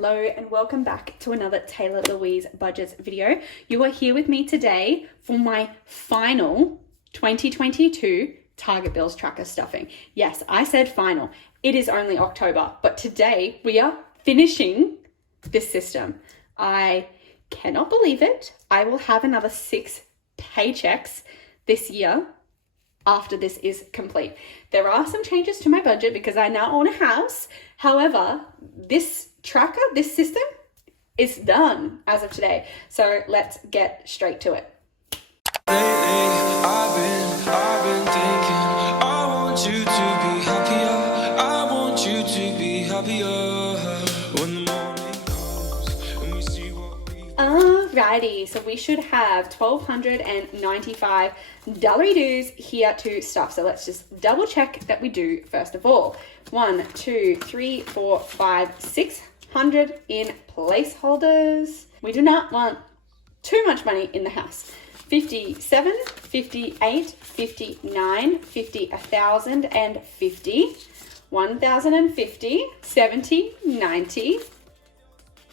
Hello and welcome back to another Taylah Louise budgets video. You are here with me today for my final 2022 Target Bills Tracker stuffing. Yes, I said final. It is only October, but today we are finishing this system. I cannot believe it. I will have another 6 paychecks this year after this is complete. There are some changes to my budget because I now own a house. However, this tracker, this system is done as of today. So let's get straight to it. I've been thinking, I want you to be happier. I want you to be happier when the morning comes and we see what we. Alrighty, so we should have $1,295 dues here to stuff. So let's just double check that we do first of all. 1, 2, 3, 4, 5, 600 in placeholders. We do not want too much money in the house. 57, 58, 59, 50, 1,000 and 50, 1,050, 70, 90,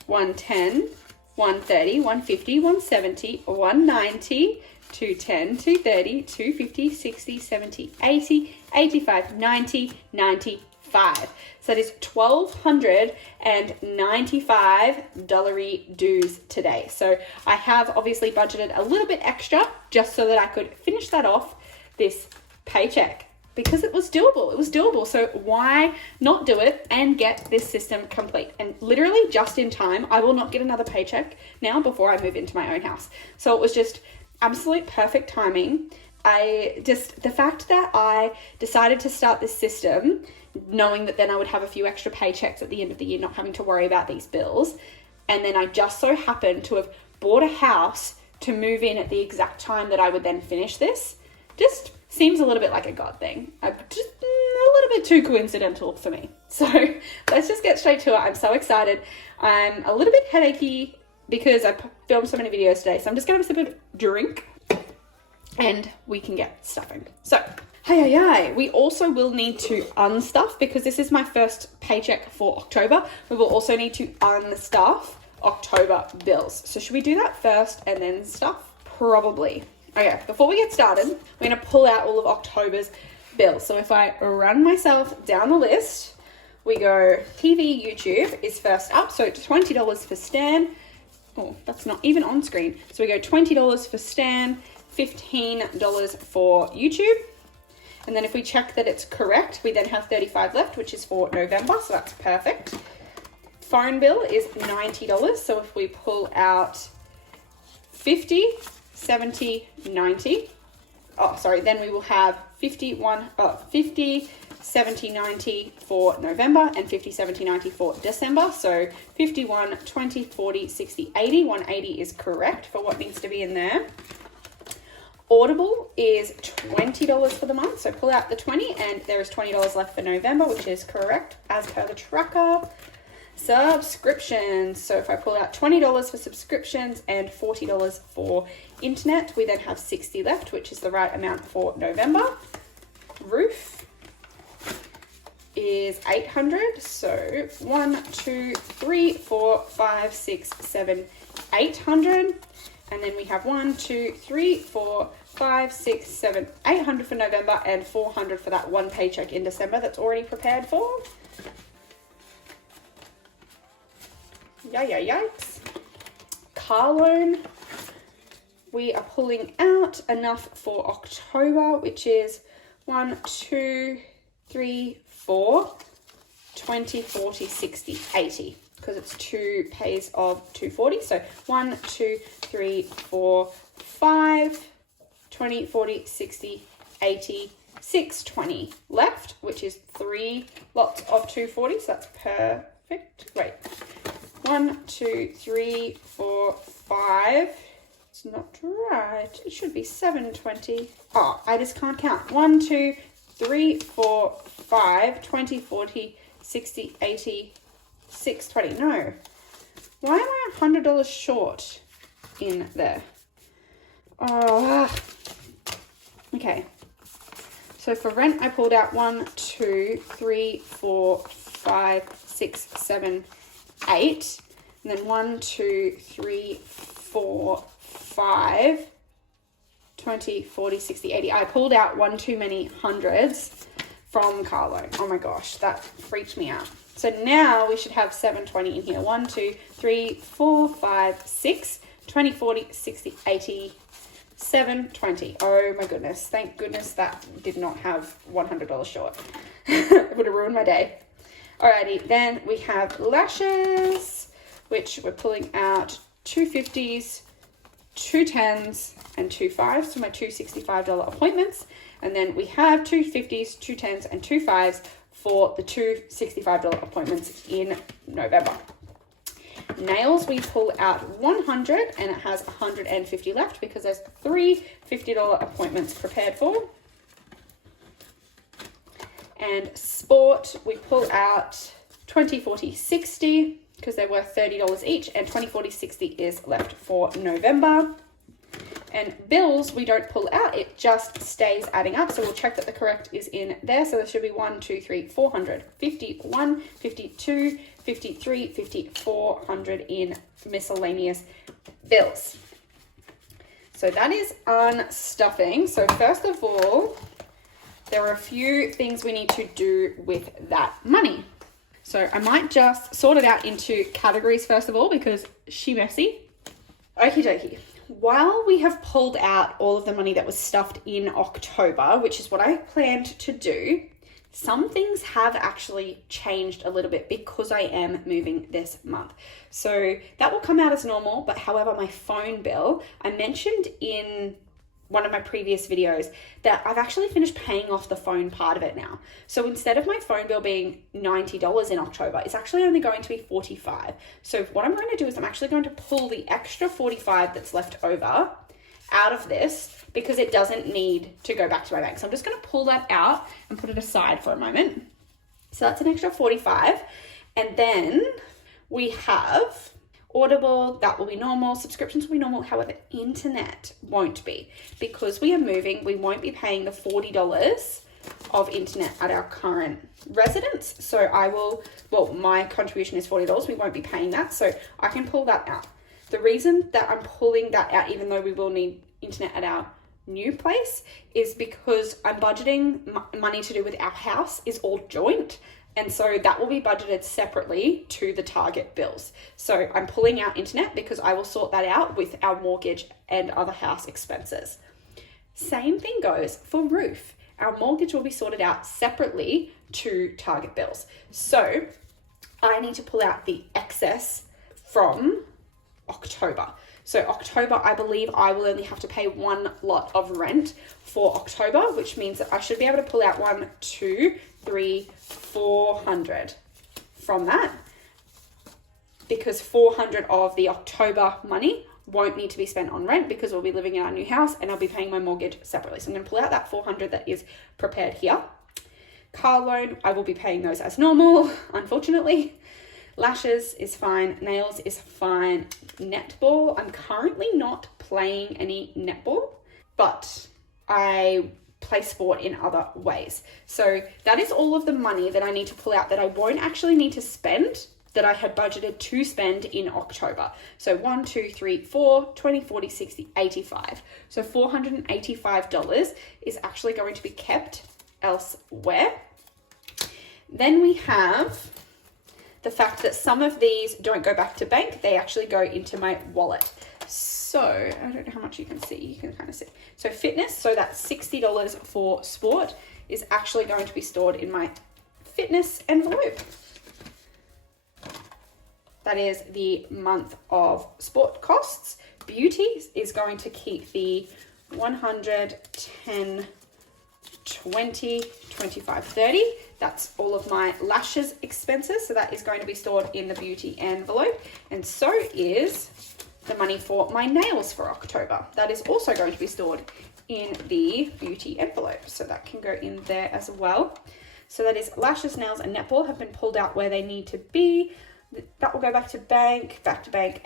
110, 130, 150, 170, 190, 210, 230, 250, 60, 70, 80, 85, 90, 95. So that is $1,295 dues today. So I have obviously budgeted a little bit extra just so that I could finish that off this paycheck because it was doable. It was doable. So why not do it and get this system complete? And literally just in time, I will not get another paycheck now before I move into my own house. So it was just absolute perfect timing. The fact that I decided to start this system knowing that then I would have a few extra paychecks at the end of the year, not having to worry about these bills. And then I just so happened to have bought a house to move in at the exact time that I would then finish this. Just seems a little bit like a God thing. Just a little bit too coincidental for me. So let's just get straight to it. I'm so excited. I'm a little bit headachy because I filmed so many videos today. So I'm just going to have a sip of drink and we can get stuffing. So, we also will need to unstuff because this is my first paycheck for October. We will also need to unstuff October bills. So should we do that first and then stuff? Probably. Okay, before we get started, we're going to pull out all of October's bills. So if I run myself down the list, we go TV, YouTube is first up. So $20 for Stan. Oh, that's not even on screen. So we go $20 for Stan, $15 for YouTube. And then if we check that it's correct, we then have $35 left, which is for November. So that's perfect. Phone bill is $90. So if we pull out 50, 70, 90. Then we will have 50, 70, 90 for November and 50, 70, 90 for December. So 51, 20, 40, 60, 80. 180 is correct for what needs to be in there. Audible is $20 for the month, so pull out the 20 and there is $20 left for November, which is correct as per the tracker. Subscriptions, so if I pull out $20 for subscriptions and $40 for internet, we then have 60 left, which is the right amount for November. Roof is $800, so 1, 2, 3, 4, 5, 6, 7, 800. And then we have 1, 2, 3, 4, 5, 6, 7, 800 for November and 400 for that one paycheck in December that's already prepared for. Yikes. Car loan. We are pulling out enough for October, which is 1, 2, 3, 4, 20, 40, 60, 80. Because it's 2 pays of 240. So 1, 2, 3, 4, 5, 20, 40, 60, 80, 620 left, which is 3 lots of 240. So that's perfect. Wait. 1, 2, 3, 4, 5. It's not right. It should be 720. Oh, I just can't count. 1, 2, 3, 4, 5, 20, 40, 60, 80, 620. No. Why am I $100 short in there? Oh. Okay. So for rent, I pulled out 1, 2, 3, 4, 5, 6, 7, 8. And then 1, 2, 3, 4, 5, 20, 40, 60, 80. I pulled out one too many hundreds from car loan. Oh my gosh, that freaked me out. So now we should have 720 in here. 1, 2, 3, 4, 5, 6, 20, 40, 60, 80, 720. Oh my goodness. Thank goodness that did not have $100 short. It would have ruined my day. Alrighty, then we have lashes, which we're pulling out 250s, 210s, and 25s, so my two $65 appointments. And then we have 250s, 210s, and 25s for the two $65 appointments in November. Nails, we pull out 100, and it has 150 left because there's three $50 appointments prepared for. And sport, we pull out 20, 40, 60 because they're worth $30 each, and 20, 40, 60 is left for November. And bills, we don't pull out, it just stays adding up. So we'll check that the correct is in there. So there should be 1, 2, 3, 400, 51, 52, 53, 50, 400 in miscellaneous bills. So that is unstuffing. So first of all, there are a few things we need to do with that money. So I might just sort it out into categories first of all because she messy. Okie dokie. While we have pulled out all of the money that was stuffed in October, which is what I planned to do, some things have actually changed a little bit because I am moving this month. So that will come out as normal, but however, my phone bill, I mentioned in one of my previous videos that I've actually finished paying off the phone part of it now. So instead of my phone bill being $90 in October, it's actually only going to be $45. So what I'm going to do is I'm actually going to pull the extra $45 that's left over out of this because it doesn't need to go back to my bank. So I'm just going to pull that out and put it aside for a moment. So that's an extra $45. And then we have Audible, that will be normal. Subscriptions will be normal. However, internet won't be because we are moving. We won't be paying the $40 of internet at our current residence. So I will, well, my contribution is $40. We won't be paying that. So I can pull that out. The reason that I'm pulling that out, even though we will need internet at our new place, is because I'm budgeting money to do with our house is all joint. And so that will be budgeted separately to the target bills. So I'm pulling out internet because I will sort that out with our mortgage and other house expenses. Same thing goes for roof. Our mortgage will be sorted out separately to target bills. So I need to pull out the excess from October. So October, I believe I will only have to pay one lot of rent for October, which means that I should be able to pull out 1, 2, 3, 400 from that because 400 of the October money won't need to be spent on rent because we'll be living in our new house and I'll be paying my mortgage separately. So I'm going to pull out that 400 that is prepared here. Car loan, I will be paying those as normal, unfortunately. Lashes is fine. Nails is fine. Netball, I'm currently not playing any netball, but I play sport in other ways. So that is all of the money that I need to pull out that I won't actually need to spend that I had budgeted to spend in October. So 1, 2, 3, 4, 20, 40, 60, 85. So $485 is actually going to be kept elsewhere. Then we have the fact that some of these don't go back to bank, they actually go into my wallet. So I don't know how much you can see, you can kind of see. So fitness, so that's $60 for sport is actually going to be stored in my fitness envelope. That is the month of sport costs. Beauty is going to keep the 100, 10, 20, 25, 30. That's all of my lashes expenses. So that is going to be stored in the beauty envelope. And so is the money for my nails for October. That is also going to be stored in the beauty envelope. So that can go in there as well. So that is lashes, nails, and netball have been pulled out where they need to be. That will go back to bank.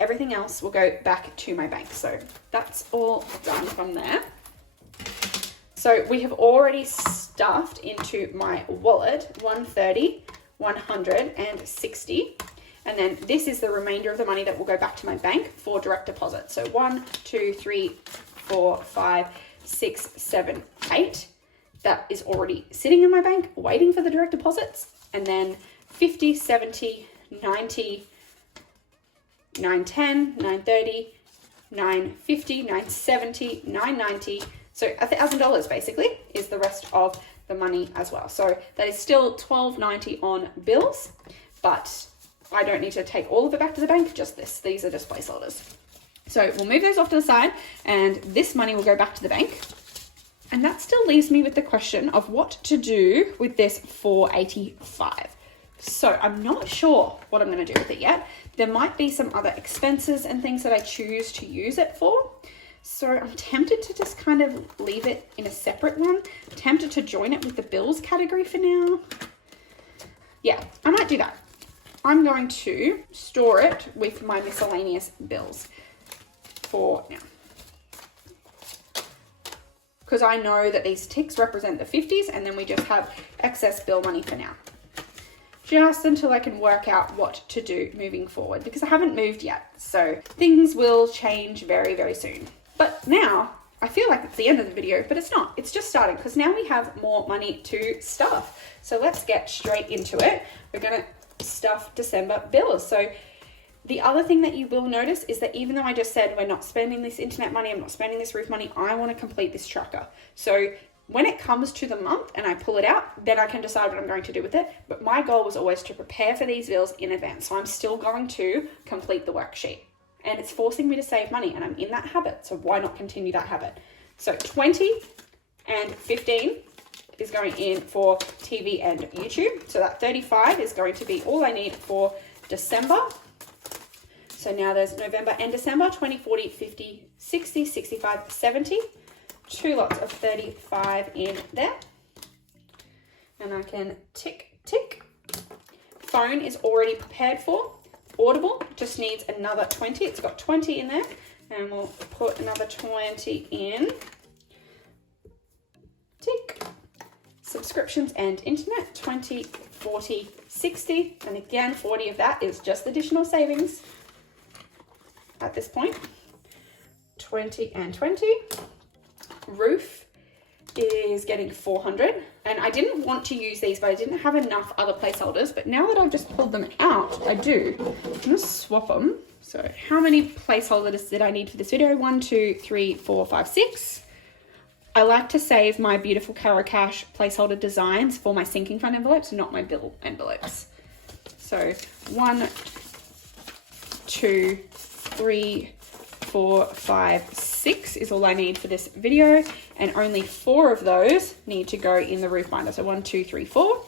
Everything else will go back to my bank. So that's all done from there. So we have already stuffed into my wallet 130, 160, And then this is the remainder of the money that will go back to my bank for direct deposit. So 1, 2, 3, 4, 5, 6, 7, 8. That is already sitting in my bank waiting for the direct deposits. And then 50, 70, 90, 910, 930, 950, 970, 990. So $1,000 basically is the rest of the money as well. So that is still $1,290 on bills, but I don't need to take all of it back to the bank, just this. These are just placeholders. So we'll move those off to the side and this money will go back to the bank. And that still leaves me with the question of what to do with this $485. So I'm not sure what I'm going to do with it yet. There might be some other expenses and things that I choose to use it for. So I'm tempted to just kind of leave it in a separate one. I'm tempted to join it with the bills category for now. Yeah, I might do that. I'm going to store it with my miscellaneous bills for now. Because I know that these ticks represent the 50s and then we just have excess bill money for now. Just until I can work out what to do moving forward, because I haven't moved yet. So things will change very, very soon. But now I feel like it's the end of the video, but it's not. It's just starting because now we have more money to stuff. So let's get straight into it. We're going to stuff December bills. So the other thing that you will notice is that even though I just said we're not spending this internet money, I'm not spending this roof money, I want to complete this tracker. So when it comes to the month and I pull it out, then I can decide what I'm going to do with it. But my goal was always to prepare for these bills in advance. So I'm still going to complete the worksheet. And it's forcing me to save money and I'm in that habit. So why not continue that habit? So 20 and 15 is going in for TV and YouTube. So that 35 is going to be all I need for December. So now there's November and December, 20, 40, 50, 60, 65, 70. 2 lots of 35 in there. And I can tick, tick. Phone is already prepared for. Audible just needs another 20. It's got 20 in there. And we'll put another 20 in. Tick. Subscriptions and internet, 20, 40, 60. And again, 40 of that is just additional savings at this point. 20 and 20. Roof is getting 400. And I didn't want to use these, but I didn't have enough other placeholders. But now that I've just pulled them out, I do. I'm going to swap them. So how many placeholders did I need for this video? 1, 2, 3, 4, 5, 6. I like to save my beautiful Caro Cash placeholder designs for my sinking fund envelopes, not my bill envelopes. So 1, 2, 3, 4, 5, 6 is all I need for this video, and only 4 of those need to go in the roof binder. So 1, 2, 3, 4.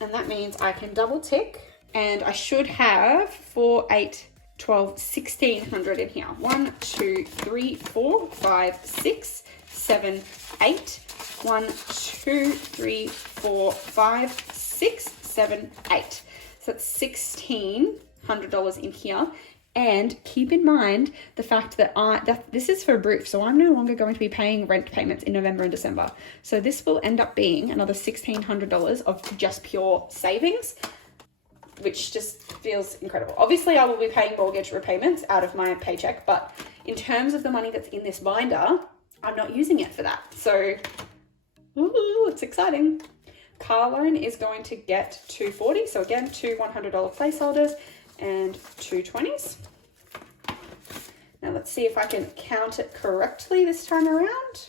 And that means I can double tick, and I should have 4, 8, 12, 1600 in here. 1, 2, 3, 4, 5, 6, 7, 8. 1, 2, 3, 4, 5, 6, 7, 8. So that's $1,600 in here. And keep in mind the fact that this is for roof, so I'm no longer going to be paying rent payments in November and December. So this will end up being another $1,600 of just pure savings, which just feels incredible. Obviously, I will be paying mortgage repayments out of my paycheck, but in terms of the money that's in this binder, I'm not using it for that. So, ooh, it's exciting. Car loan is going to get $240. So again, 2 $100 placeholders and 2 20s. Now let's see if I can count it correctly this time around.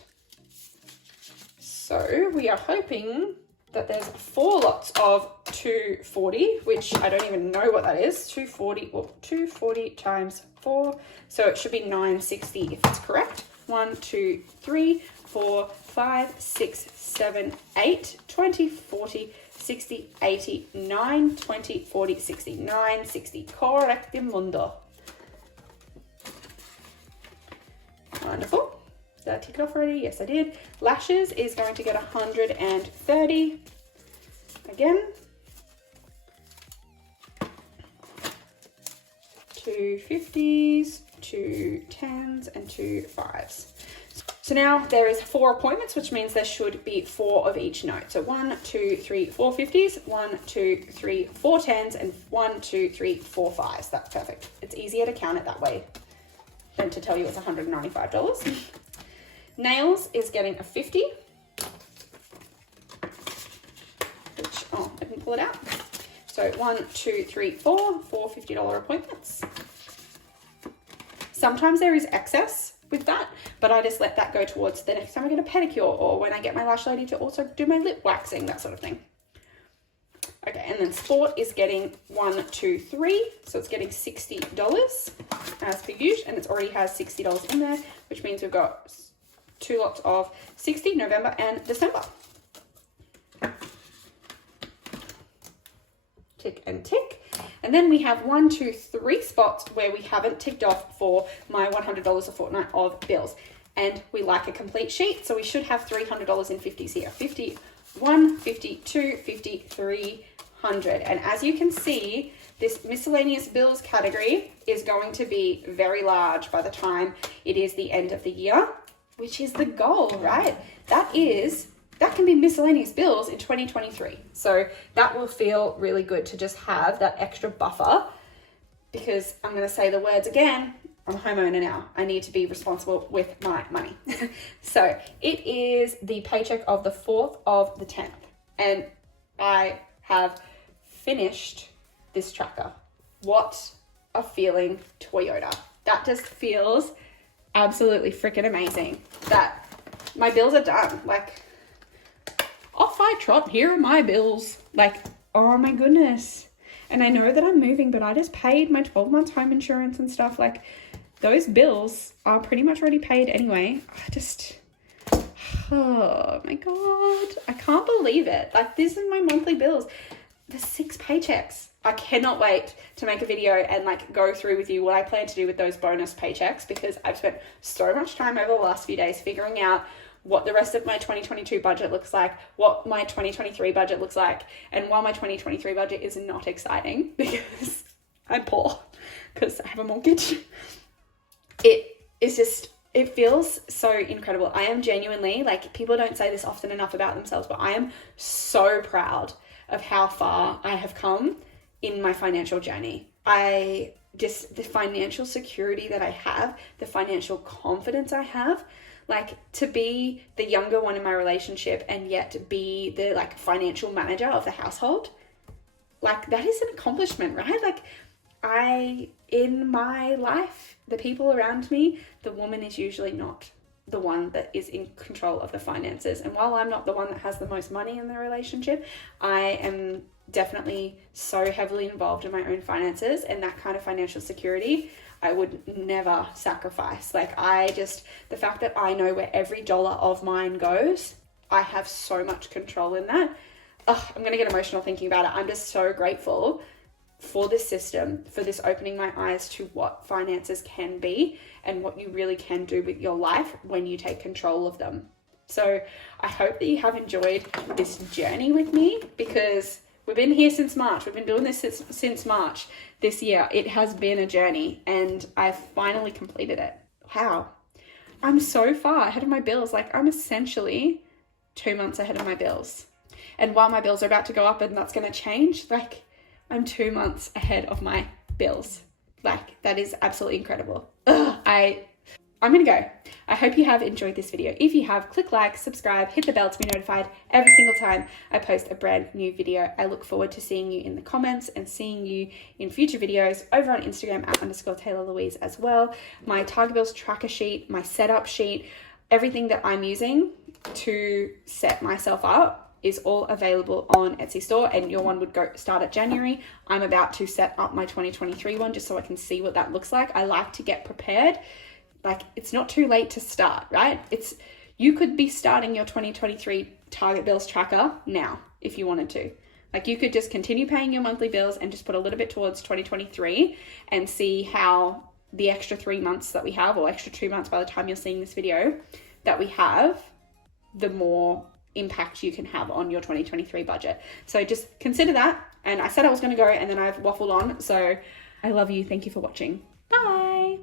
So we are hoping that there's 4 lots of 240, which I don't even know what that is. 240, well, 240 times 4. So it should be 960 if it's correct. 1, 2, 3, 4, 5, 6, 7, 8, 20, 40, 60, 80, 9, 20, 40, 60, 9, 60. Correctamundo. Wonderful. Did I tick it off already? Yes, I did. Lashes is going to get 130. Again. 2 50s, 2 10s, and 2 5s. So now there is 4 appointments, which means there should be 4 of each note. So 1, 2, 3, 4 50s, 1, 2, 3, 4 10s, and 1, 2, 3, 4 5s. That's perfect. It's easier to count it that way than to tell you it's $195. Nails is getting a 50, which, I can pull it out. So 1, 2, 3, 4 $50 appointments. Sometimes there is excess with that, but I just let that go towards the next time I get a pedicure or when I get my lash lady to also do my lip waxing, that sort of thing. Okay, and then sport is getting 1, 2, 3, so it's getting $60 as per usual, and it already has $60 in there, which means we've got 2 lots of 60, November and December. Tick and tick. And then we have 1, 2, 3 spots where we haven't ticked off for my $100 a fortnight of bills. And we like a complete sheet, so we should have $300 in 50s here. 51, 52, 53, 100. And as you can see, this miscellaneous bills category is going to be very large by the time it is the end of the year, which is the goal, right? That can be miscellaneous bills in 2023. So that will feel really good to just have that extra buffer, because I'm going to say the words again, I'm a homeowner now. I need to be responsible with my money. So it is the paycheck of the 4th of the 10th. And I have finished this tracker. What a feeling, Toyota. That just feels absolutely freaking amazing that my bills are done. Like, off I trot, here are my bills. Like, oh my goodness. And I know that I'm moving, but I just paid my 12 months home insurance and stuff. Like, those bills are pretty much already paid anyway. Oh my God. I can't believe it. Like, this is my monthly bills. The 6 paychecks. I cannot wait to make a video and like go through with you what I plan to do with those bonus paychecks, because I've spent so much time over the last few days figuring out what the rest of my 2022 budget looks like, what my 2023 budget looks like. And while my 2023 budget is not exciting because I'm poor, because I have a mortgage, it feels so incredible. I am genuinely, like, people don't say this often enough about themselves, but I am so proud of how far I have come in my financial journey. The financial security that I have, the financial confidence I have, like, to be the younger one in my relationship and yet be the like financial manager of the household, like, that is an accomplishment, right? Like, in my life, the people around me, the woman is usually not the one that is in control of the finances. And while I'm not the one that has the most money in the relationship, I am definitely so heavily involved in my own finances, and that kind of financial security I would never sacrifice. Like, the fact that I know where every dollar of mine goes, I have so much control in that. I'm going to get emotional thinking about it. I'm just so grateful for this system, for this opening my eyes to what finances can be and what you really can do with your life when you take control of them. So I hope that you have enjoyed this journey with me, because we've been here since March. We've been doing this since March this year. It has been a journey, and I've finally completed it. Wow. I'm so far ahead of my bills. Like, I'm essentially 2 months ahead of my bills. And while my bills are about to go up and that's going to change, like, I'm 2 months ahead of my bills. Like, that is absolutely incredible. I'm going to go. I hope you have enjoyed this video. If you have, click like, subscribe, hit the bell to be notified every single time I post a brand new video. I look forward to seeing you in the comments and seeing you in future videos over on Instagram @_Taylah Louise as well. My Target Bills tracker sheet, my setup sheet, everything that I'm using to set myself up is all available on Etsy store, and your one would go start at January. I'm about to set up my 2023 one just so I can see what that looks like. I like to get prepared. Like, it's not too late to start, right? You could be starting your 2023 Target Bills tracker now if you wanted to. Like, you could just continue paying your monthly bills and just put a little bit towards 2023 and see how the extra 3 months that we have, or extra 2 months by the time you're seeing this video, that we have, the more impact you can have on your 2023 budget. So just consider that. And I said I was going to go, and then I've waffled on. So I love you. Thank you for watching. Bye.